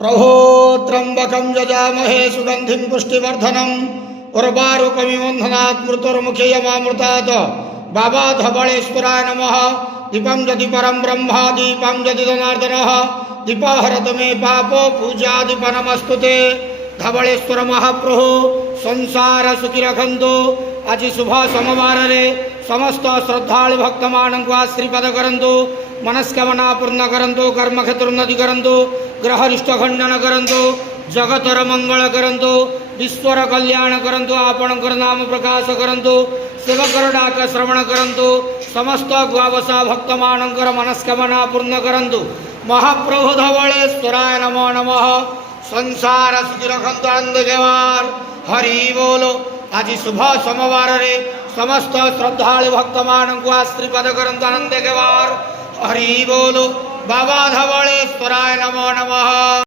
प्रभो त्र्यंबकं यजामहे सुगंधिं पुष्टिवर्धनम् उर्वारुकमिव बन्धनात् मृत्युर्मुखेयमामृतात् बाबा धवळेश्वराय नमः। दीपं यदि परं ब्रह्म दीपं यदि जनार्दनः दीपहरत मे पापो पूजा दीप नमस्तुते। धवळेश्वर महाप्रभु संसार सुखी रखंतु। आज शुभ सोमवार रे समस्त श्रद्धालु भक्त मानक आशीर्वाद करंतु। मनस्कामना पूर्ण करंतु। कर्म क्षेत्र उन्नति करंतु। ग्रह रिष्ट खंडन करंतु। जगतर मंगल करंतु। विश्वर कल्याण करंतु। आपणकर नाम प्रकाश करंतु। सेवकर डाक श्रवण करंतु। समस्त द्वावसा भक्त मानकर मनस्कामना पूर्ण करंतु। महाप्रभु धवळेश्वराय नमो नमः। संसार सुखी रखंतु आनंद केवार हरि बोलो। आज शुभ सोमवार रे समस्त श्रद्धालु भक्त मानक आशीर्वाद करंतु आनंद केवार हरि बोलो। बाबा धवळेश्वराय नमो नमः।